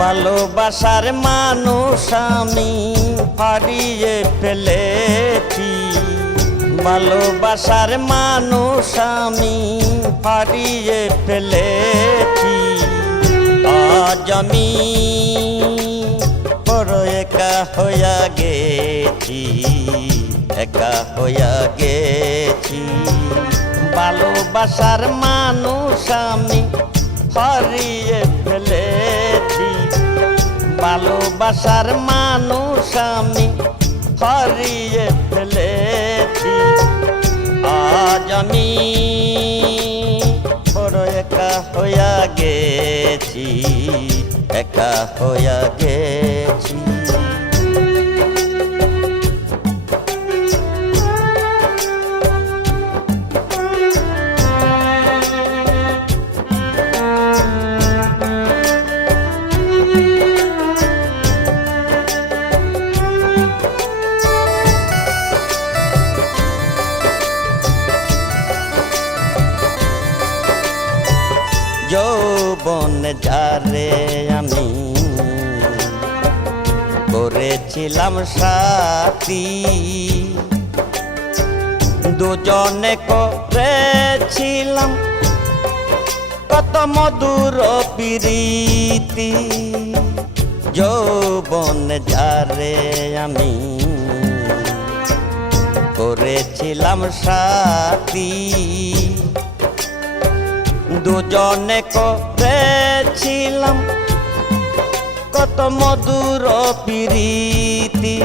ভালোবাসার মানুষ আমি হারিয়ে ফেলেছি, ভালোবাসার মানুষ আমি হারিয়ে ফেলেছি। আজ আমি বড় একা হইয়া গেছি, একা হইয়া গেছি। ভালোবাসার মানুষ আমি হারিয়ে ফেলেছি, ভালোবাসার মানুষ আমি হারিয়ে ফেলেছি। আজ আমি বড় একা হইয়া গেছি, একা হইয়া গেছি। যৌবন যারে আমি করেছিলাম সাথী, দুজনে করেছিলাম কত মধুর প্রীতি। যৌবন যারে আমি করেছিলাম সাথী, দুজনে করেছিলাম কত মধুর প্রীতি।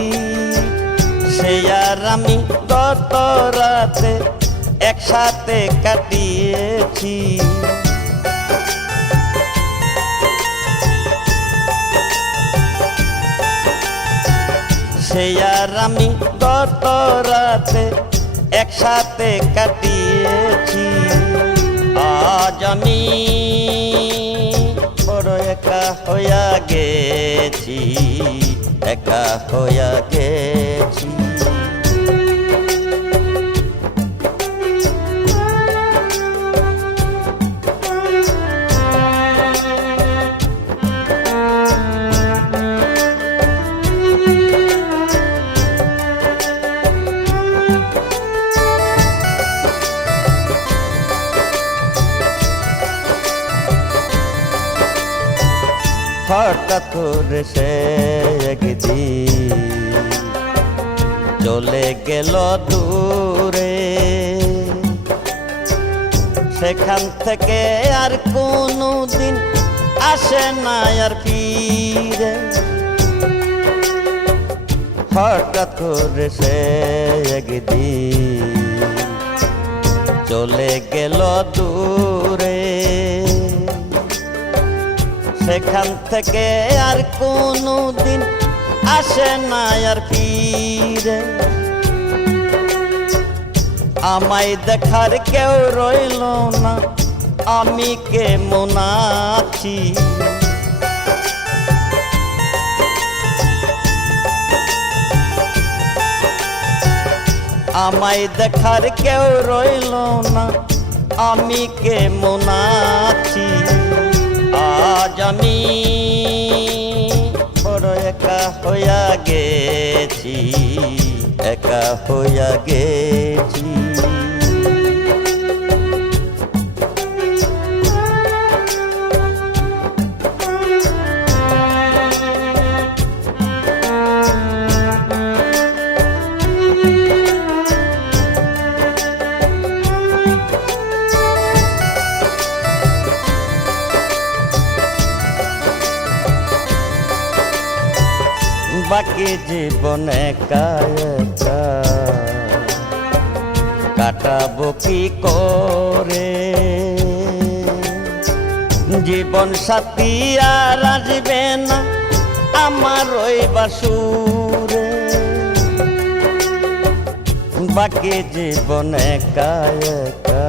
সে আর আমি গত রাতে একসাথে কাটিয়েছি, সে আর আমি গত রাতে একসাথে কাটিয়েছি। আজ আমি বড় একা হইয়া গেছি, একা হইয়া গেছি। হঠাৎ করে সে একদিন চলে গেল দূরে, সেখান থেকে আর কোনো দিন আসে না আর ফিরে। হঠাৎ করে সে একদিন চলে গেল দূরে, সেখান থেকে আর কোনো দিন আসে না আর ফিরে। আমায় দেখার কেউ রইল না, আমি কেমন আছি। আমায় দেখার কেউ রইল না, আমি কেমন আছি। আজ আমি বড় একা হইয়া গেছি, একা হইয়া গেছি। বাকি জীবন একা একা কাটাবো কি করে, জীবন সাথী আর আসবে না আমার ওই বাসুরে। বাকি জীবন একা একা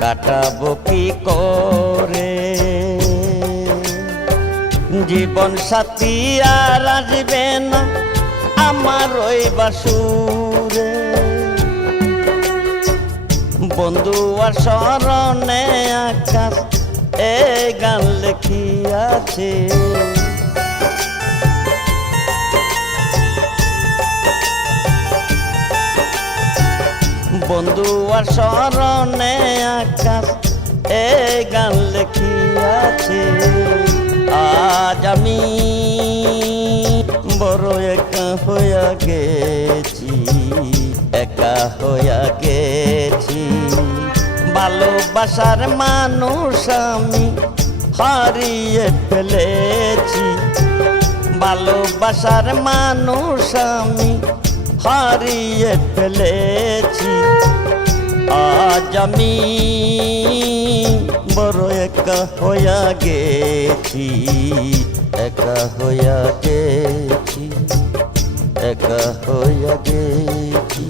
কাটাবো কি করে, জীবন সাথী আর আসবে না আমার ওই বাসুরে। বন্ধু আর স্মরণে আকাশ এই গান লেখিয়াছে। বন্ধু আর স্মরণে আকাশ এই গান লেখিয়াছে। আজ আমি বড় একা হইয়া গেছি, একা হইয়া গেছি। ভালোবাসার মানুষ আমি হারিয়ে ফেলেছি, ভালোবাসার মানুষ আমি হারিয়ে ফেলেছি। আজ আমি বড় একা হইয়া গেছি, একা হইয়া গেছি, একা হইয়া গেছি।